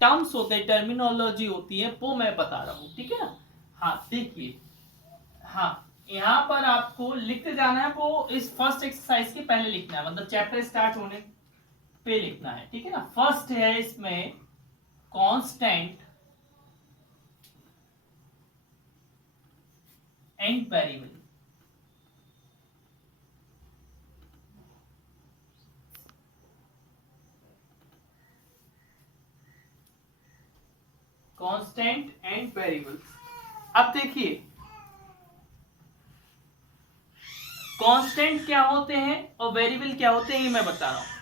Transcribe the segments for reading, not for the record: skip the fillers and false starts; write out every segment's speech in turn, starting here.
Terms होते हैं, terminology होती है, वो मैं बता रहा हूं, ठीक है ना। हाँ देखिए, हाँ यहाँ पर आपको लिखते जाना है, वो इस फर्स्ट एक्सरसाइज के पहले लिखना है, मतलब चैप्टर स्टार्ट होने पे लिखना है, ठीक है ना। फर्स्ट है इसमें constant and variable. Constant and variable. अब देखिए कांस्टेंट क्या होते हैं और वेरिएबल क्या होते हैं, ये मैं बता रहा हूं।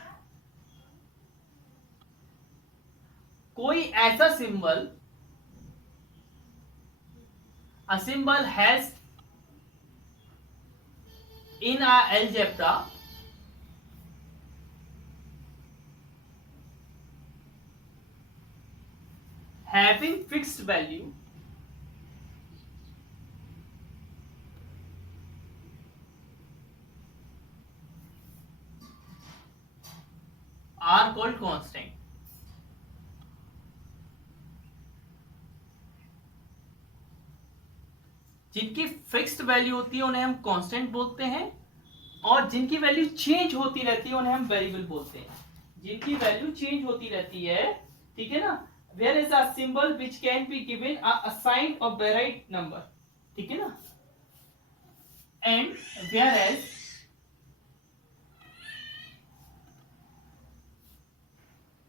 कोई ऐसा symbol, a symbol has in a algebra having fixed value are called constant। जिनकी फिक्स्ड वैल्यू होती है उन्हें हम कांस्टेंट बोलते हैं, और जिनकी वैल्यू चेंज होती रहती है उन्हें हम वेरिएबल बोलते हैं। जिनकी वैल्यू चेंज होती रहती है, ठीक है ना। Where is a symbol which can be given a sign of variate number, ठीक है ना। And where as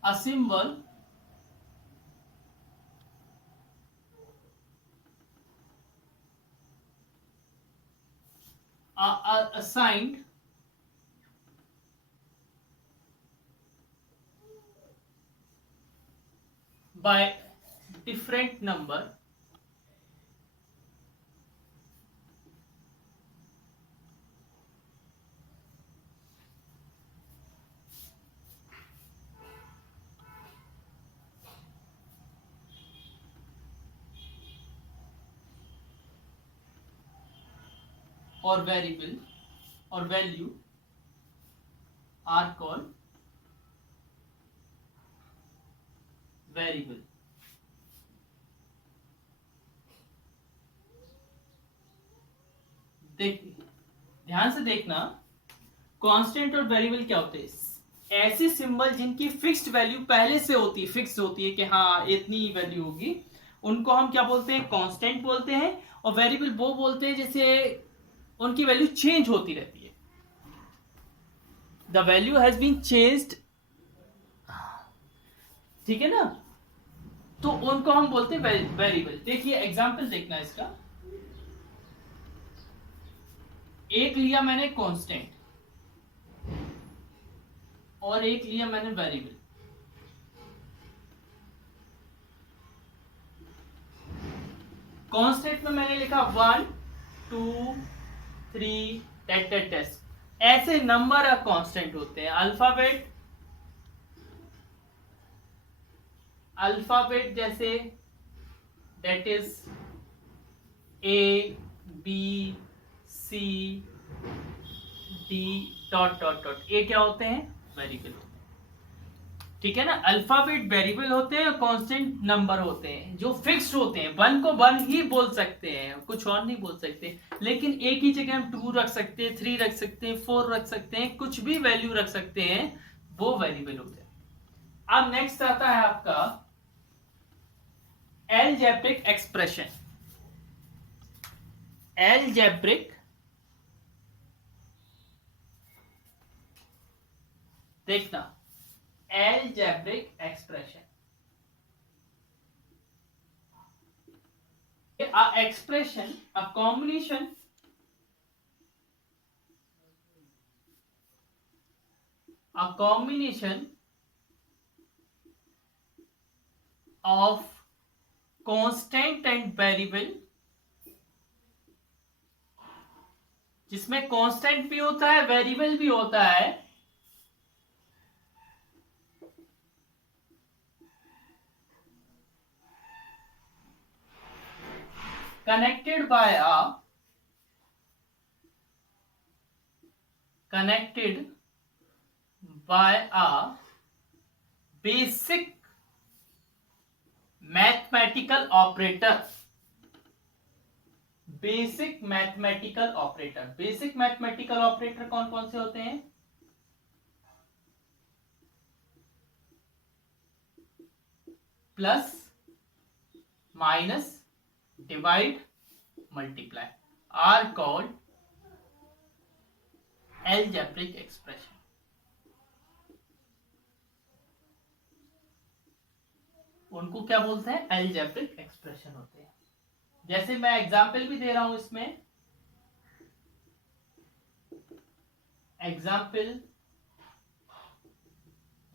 a symbol assigned by different number or variable or value are called variable। देख ध्यान से देखना, कांस्टेंट और वेरिएबल क्या होते हैं, ऐसी सिंबल जिनकी फिक्स्ड वैल्यू पहले से होती है, फिक्स होती है कि हाँ इतनी वैल्यू होगी, उनको हम क्या बोलते हैं, कांस्टेंट बोलते हैं। और वेरिएबल वो बोलते हैं जैसे उनकी वैल्यू चेंज होती रहती है, the value has been changed, ठीक है ना, तो उनको हम बोलते हैं वेरिएबल। देखिए एग्जांपल देखना इसका, एक लिया मैंने कांस्टेंट और एक लिया मैंने वेरिएबल। कांस्टेंट में मैंने लिखा 1 2 3 टेस्ट, ऐसे नंबर ऑफ कांस्टेंट होते हैं। अल्फाबेट जैसे that is A B C D dot dot dot, ये क्या होते हैं, वेरिएबल होते हैं, ठीक है ना। अल्फाबेट वेरिएबल होते हैं और कांस्टेंट नंबर होते हैं जो फिक्स्ड होते हैं, वन को वन ही बोल सकते हैं, कुछ और नहीं बोल सकते। लेकिन एक ही जगह हम 2 रख सकते हैं, 3 रख सकते हैं, 4 रख सकते हैं, कुछ भी वैल्यू रख सकते हैं, वो वेरिएबल होते हैं। अब नेक्स्ट आता है आपका एलजेब्रिक एक्सप्रेशन। एलजेब्रिक, देखना, algebraic expression, a expression, a combination of constant and variable, जिसमें कांस्टेंट भी होता है वेरिएबल भी होता है, connected by a basic mathematical operator, basic mathematical operator. Basic mathematical operator कौन कौन से होते हैं? Plus, minus, divide, multiply are called algebraic expression. उनको क्या बोलते हैं? अलजेब्रिक एक्सप्रेशन होते हैं। जैसे मैं एग्जाम्पल भी दे रहा हूं इसमें, एग्जाम्पल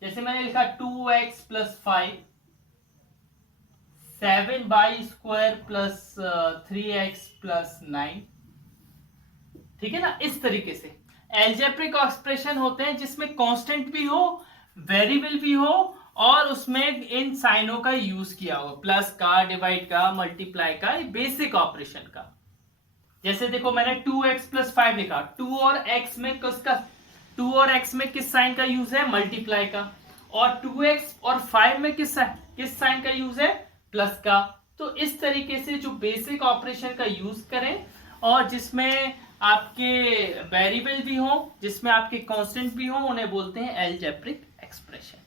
जैसे मैंने लिखा 2x plus 5, 7y square plus 3x plus 9, ठीक है ना। इस तरीके से अलजेब्रिक एक्सप्रेशन होते हैं जिसमें कांस्टेंट भी हो, वेरिएबल भी हो, और उसमें इन साइनों का यूज किया हो, प्लस का, डिवाइड का, मल्टीप्लाई का, बेसिक ऑपरेशन का। जैसे देखो मैंने 2x प्लस 5 लिखा, 2 और x में किसका, 2 और x में किस साइन का यूज है? मल्टीप्लाई का। और 2x और 5 में किस साइन का यूज है? प्लस का। तो इस तरीके से जो बेसिक ऑपरेशन का यूज करें और जिसमें आपके वेरिएबल भी हो, जिसमें आपके कांस्टेंट भी हो, उन्हें बोलते हैं अलजेब्रिक एक्सप्रेशन।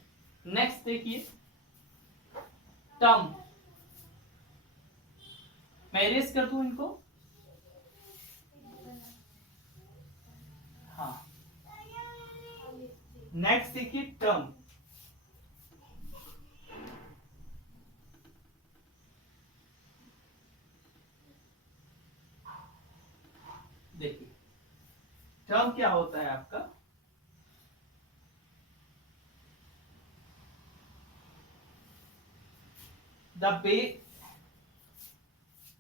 नेक्स्ट देखिए टर्म, मैं इरेज कर दूं इनको। हाँ, नेक्स्ट देखिए टर्म। देखिए टर्म क्या होता है आपका?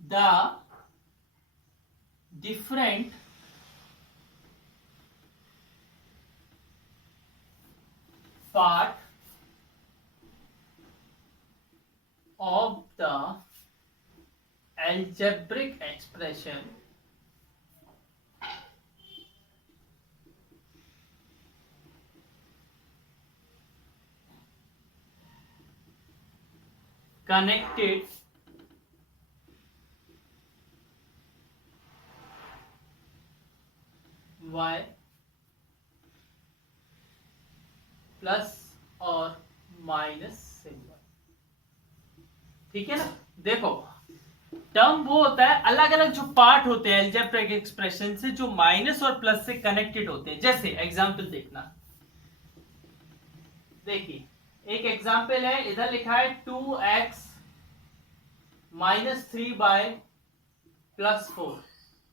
the different part of the algebraic expression connected y plus और माइनस सिंबल, ठीक है ना। देखो टर्म वो होता है, अलग अलग जो पार्ट होते हैं अलजेब्रिक एक्सप्रेशन से जो माइनस और प्लस से कनेक्टेड होते हैं। जैसे एग्जांपल देखना, देखिए एक एग्जांपल है, इधर लिखा है 2x माइनस 3y प्लस 4।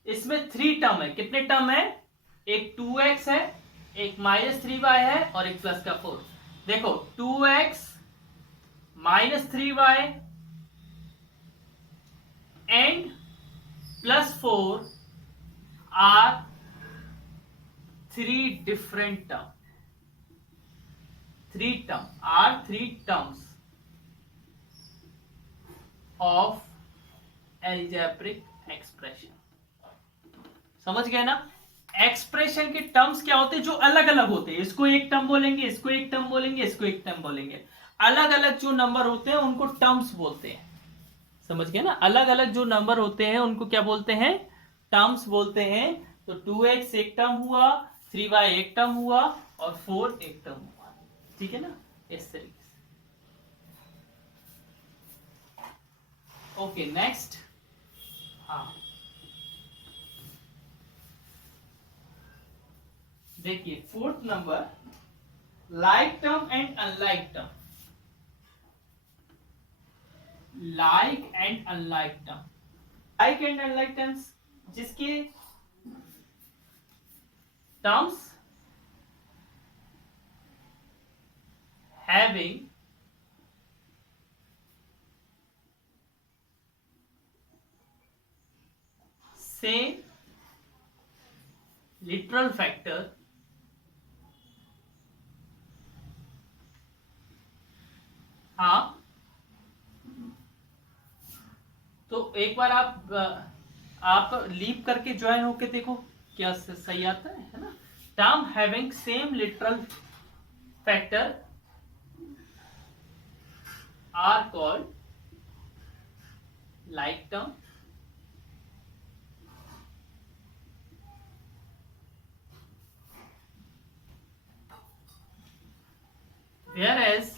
इसमें 3 टर्म है। कितने टर्म है? एक 2x है, एक माइनस 3y है, और एक प्लस का 4। देखो 2x minus 3y and plus 4 are 3 different term. 3 terms of algebraic expression. समझ गए ना? एक्सप्रेशन के टर्म्स क्या होते हैं? जो अलग अलग होते हैं। इसको एक टर्म बोलेंगे, इसको एक टर्म बोलेंगे, इसको एक टर्म बोलेंगे। अलग अलग जो नंबर होते हैं उनको टर्म्स बोलते हैं। समझ गए ना? अलग अलग जो नंबर होते हैं उनको क्या बोलते हैं? टर्म्स बोलते हैं। तो 2x एक टर्म हुआ, 3y एक टर्म हुआ, और 4 एक टर्म हुआ, ठीक है ना। इस तरीके से। Okay next. हाँ देखिए fourth number, like term and unlike term. Like and unlike term, like and unlike terms जिसके terms having same literal factor हाँ। तो एक बार आप लीप करके ज्वाइन होके देखो क्या सही आता है ना। Term having same literal factor are called like term, whereas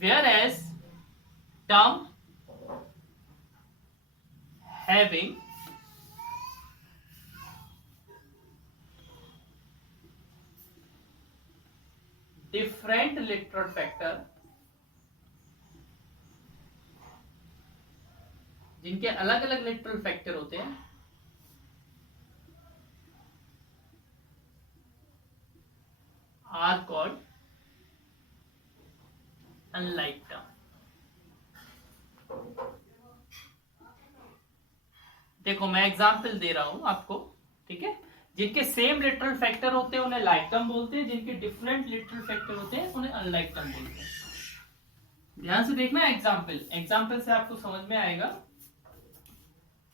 whereas term having different literal factor, जिनके अलग अलग लिटरल फैक्टर होते हैं, आर कॉल्ड अनलाइक टर्म। देखो मैं एग्जांपल दे रहा हूं आपको, ठीक है। जिनके सेम लिटरल फैक्टर होते हैं उन्हें लाइक टर्म बोलते हैं, जिनके डिफरेंट लिटरल फैक्टर होते हैं उन्हें अनलाइक टर्म बोलते हैं। ध्यान से देखना एग्जांपल, एग्जांपल से आपको समझ में आएगा।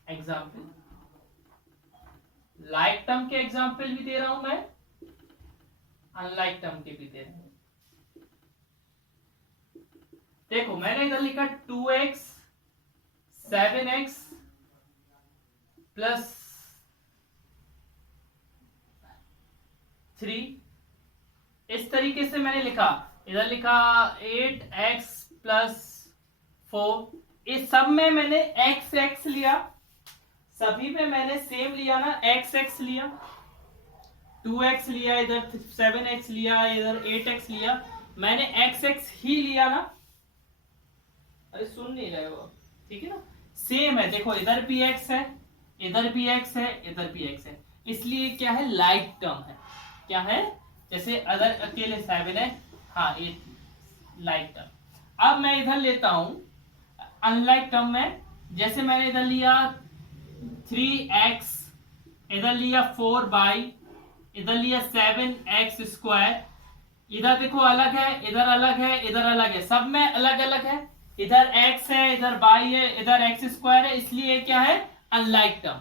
एग्जांपल, लाइक टर्म के एग्जांपल भी दे रहा हूं मैं, अनलाइक टर्म के भी दे रहा हूं। देखो मैंने इधर लिखा 2x 7x प्लस 3, इस तरीके से मैंने लिखा। इधर लिखा 8x प्लस 4, इस सब में मैंने x x लिया, सभी में मैंने सेम लिया ना, x x लिया, 2x लिया, इधर 7x लिया, इधर 8x लिया, मैंने x x ही लिया ना। अरे सुन नहीं रहे हो, ठीक है ना, सेम है। देखो इधर भी x है, इधर भी x है, इधर भी x है, इसलिए क्या है, लाइक टर्म है। क्या है, जैसे अगर अकेले 7 है, हाँ ये लाइक टर्म। अब मैं इधर लेता हूं अनलाइक टर्म में, जैसे मैंने इधर लिया 3x, इधर लिया 4y, इधर लिया 7x स्क्वायर, इधर देखो अलग है, इधर अलग है, इधर अलग है, सब में अलग अलग है, इधर x है, इधर y है, इधर x स्क्वायर है, इसलिए क्या है, अनलाइक टर्म।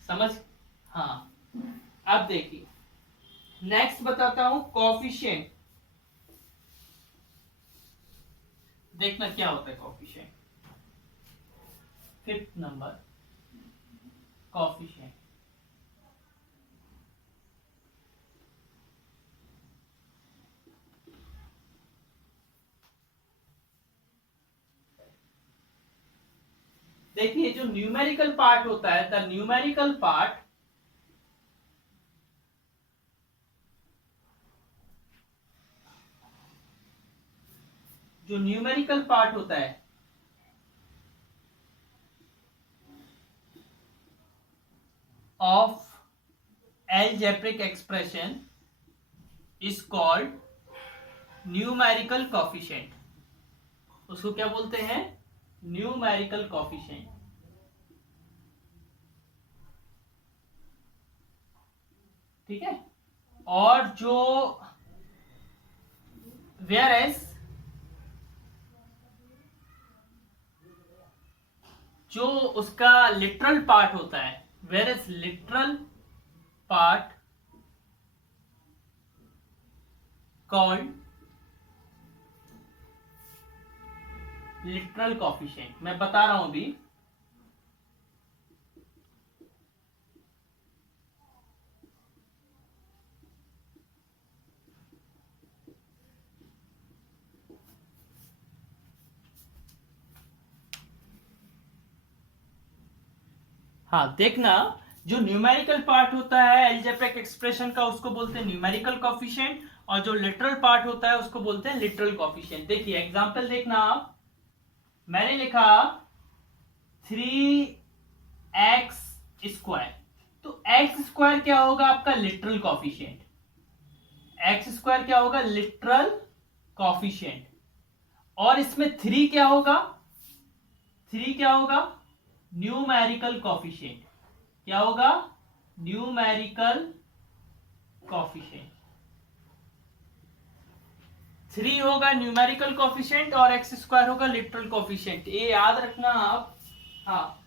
समझ, हाँ। अब देखिए नेक्स्ट बताता हूं कोफिशिएंट। देखना क्या होता है कोफिशिएंट, 5th नंबर कोफिशिएंट। देखिए जो न्यूमेरिकल पार्ट होता है, द न्यूमेरिकल पार्ट जो न्यूमेरिकल पार्ट होता है of algebraic expression is called numerical coefficient. उसको क्या बोलते हैं, न्यूमेरिकल कोफिशिएंट, ठीक है। और जो whereas जो उसका लिटरल पार्ट होता है, whereas literal part called literal coefficient. मैं बता रहा हूं अभी, हाँ देखना, जो न्यूमेरिकल पार्ट होता है अलजेब्रिक एक्सप्रेशन का उसको बोलते हैं न्यूमेरिकल कोफिशिएंट, और जो लिटरल पार्ट होता है उसको बोलते हैं लिटरल कोफिशिएंट। देखिए एग्जांपल देखना आप, मैंने लिखा 3x स्क्वायर, तो x स्क्वायर क्या होगा, आपका लिटरल कोफिशिएंट। x स्क्वायर क्या होगा, लिटरल कोफिशिएंट। और इसमें 3 क्या होगा, 3 क्या होगा, न्यूमेरिकल कोफिशिएंट। क्या होगा, न्यूमेरिकल कोफिशिएंट। 3 होगा न्यूमेरिकल कोफिशिएंट और एक्स स्क्वायर होगा लिटरल कोफिशिएंट, ये याद रखना आप। हाँ,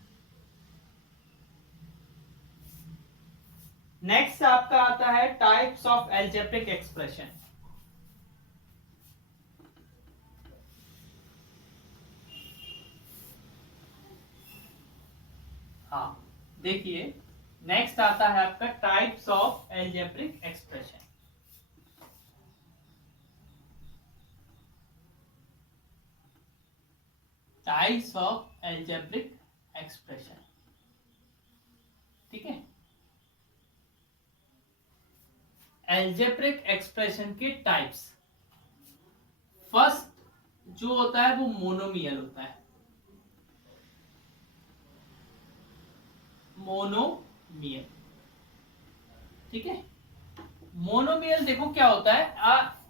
नेक्स्ट आपका आता है टाइप्स ऑफ अलजेब्रिक एक्सप्रेशन। हाँ, देखिए नेक्स्ट आता है आपका types of algebraic expression. Types of algebraic expression, ठीक है। एल्जेब्रिक एक्सप्रेशन के टाइप्स, फर्स्ट जो होता है वो मोनोमियल होता है। मोनोमियल, ठीक है। मोनोमियल देखो क्या होता है,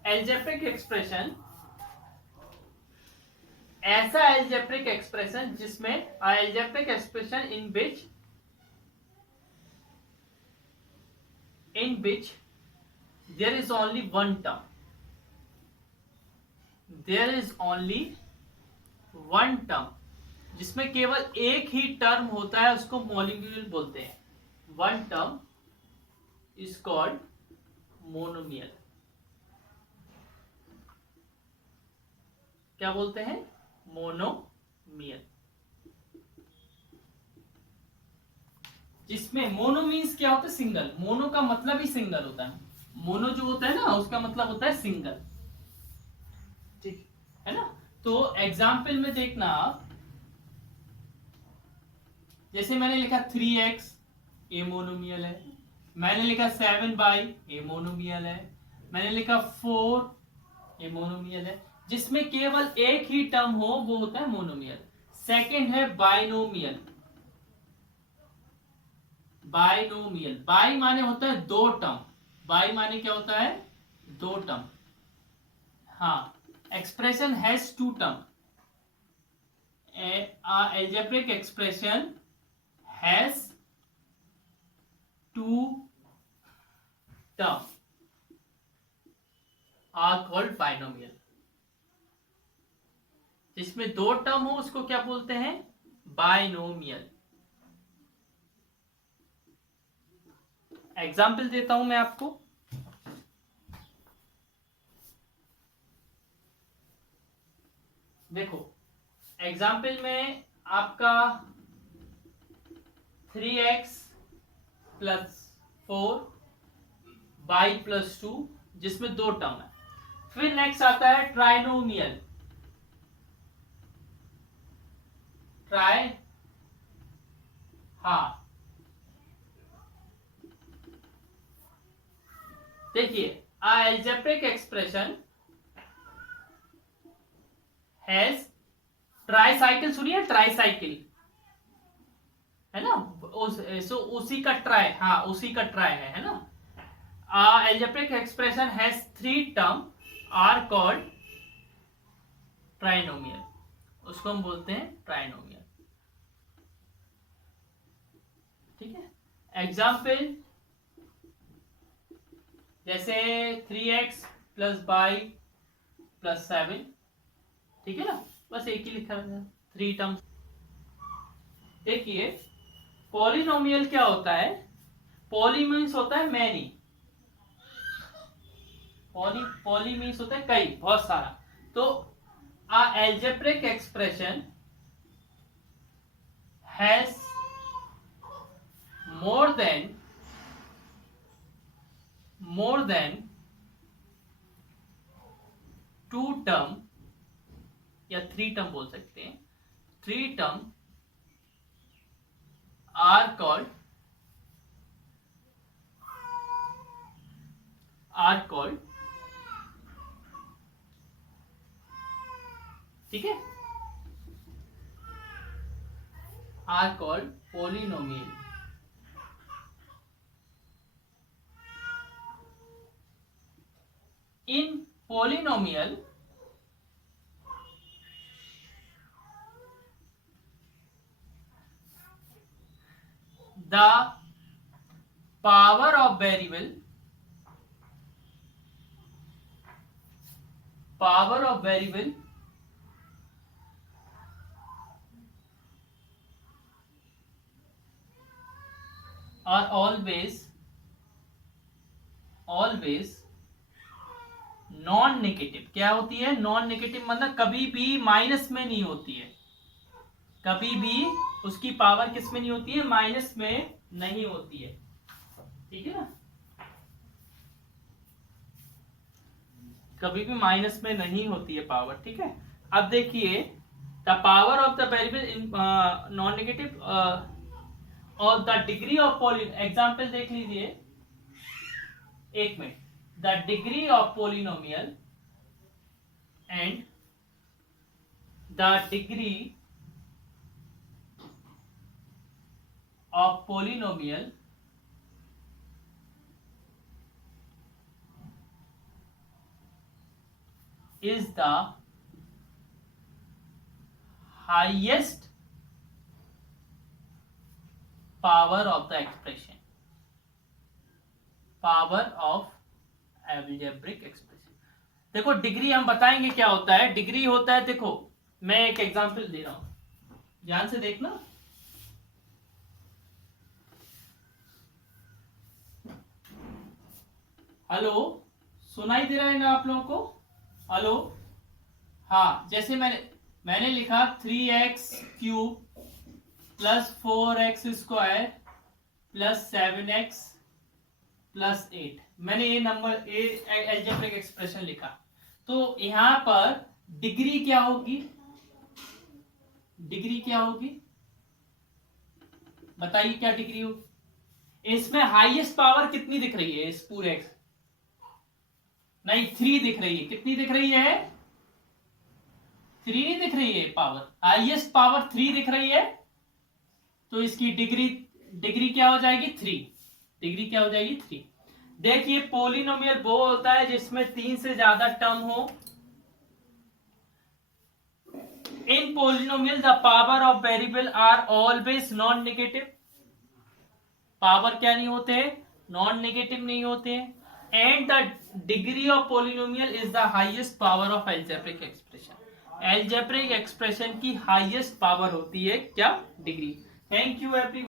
एल्जेब्रिक एक्सप्रेशन, ऐसा एल्जेब्रिक एक्सप्रेशन जिसमें algebraic expression in which there is only one term, there is only one term, जिसमें केवल एक ही टर्म होता है, उसको मोनोमियल बोलते हैं। One term is called monomial. क्या बोलते हैं? मोनोमियल। जिसमें मोनो मीन्स क्या होता है? सिंगल। मोनो का मतलब ही सिंगल होता है। मोनो जो होता है ना, उसका मतलब होता है सिंगल, ठीक है ना। तो एग्जाम्पल में देखना आप, जैसे मैंने लिखा 3x, ए मोनोमियल है। मैंने लिखा 7y, ए मोनोमियल है। मैंने लिखा 4, ए मोनोमियल है। जिसमें केवल एक ही टर्म हो वो होता है मोनोमियल। सेकंड है बाइनोमियल। बाइनोमियल, बाई माने होता है दो टर्म। बाई माने क्या होता है? दो टर्म। हाँ, expression has two term. Algebraic expression has two term are called binomial. जिसमें दो टर्म हो उसको क्या बोलते हैं? बाइनोमियल। एग्जाम्पल देता हूं मैं आपको। देखो एग्जाम्पल में आपका 3x प्लस 4 y प्लस 2, जिसमें दो टर्म है। फिर नेक्स्ट आता है ट्राइनोमियल। हाँ, देखिए एल्जेब्रिक एक्सप्रेशन हैज ट्राइसाइकिल। सुनिए, ट्राइसाइकिल है ना, उसी का ट्राई, हाँ उसी का ट्राई है ना। Algebraic expression has 3 term are called trinomial. उसको हम बोलते हैं ट्राइनोमियल, ठीक है। एग्जाम्पल जैसे 3x प्लस बाई प्लस 7, ठीक है ना। बस एक ही लिखा है, 3 टर्म्स। देखिए पॉलिनोमियल क्या होता है? पॉली मीन्स होता है मैनी। पॉली मीन्स होता है कई, बहुत सारा। तो algebraic expression has more than 2 term या 3 टर्म बोल सकते हैं। 3 टर्म आर कॉल्ड ठीक है, are called polynomial. In polynomial, the power of variable are always non negative. क्या होती है? नॉन नेगेटिव मतलब कभी भी माइनस में नहीं होती है। कभी भी उसकी पावर किस में नहीं होती है, माइनस में नहीं होती है, ठीक है ना, कभी भी माइनस में नहीं होती है पावर, ठीक है। अब देखिए the power of the variable in non negative और the degree of pollen, example देख लीजिए, एक minute, the degree of polynomial and the degree of polynomial is the highest power of the expression, power of algebraic expression। देखो degree हम बताएंगे क्या होता है, डिग्री होता है, देखो मैं एक एग्जांपल दे रहा हूं, ध्यान से देखना। हेलो, सुनाई दे रहा है ना आप लोगों को? हेलो, हाँ, जैसे मैंने लिखा 3x³ plus 4x² plus 7x+8, मैंने ये नंबर एल्जेब्रिक एक्सप्रेशन लिखा। तो यहां पर डिग्री क्या होगी, डिग्री क्या होगी बताइए, क्या डिग्री होगी? इसमें हाईएस्ट पावर कितनी दिख रही है इस पूरे एक्स, नहीं 3 दिख रही है, कितनी दिख रही है? 3 नहीं दिख रही है पावर, हाईएस्ट पावर 3 दिख रही है, तो इसकी डिग्री क्या हो जाएगी? 3, डिग्री क्या हो जाएगी? 3। देखिए पोलिनोमियल वो होता है जिसमें 3 से ज्यादा टर्म हो। In polynomial the power of variable are always non negative, power क्या नहीं होते? नॉन नेगेटिव नहीं होते। And the degree of polynomial is the highest power of algebraic expression, algebraic expression की हाईएस्ट पावर होती है क्या? डिग्री। Thank you everyone.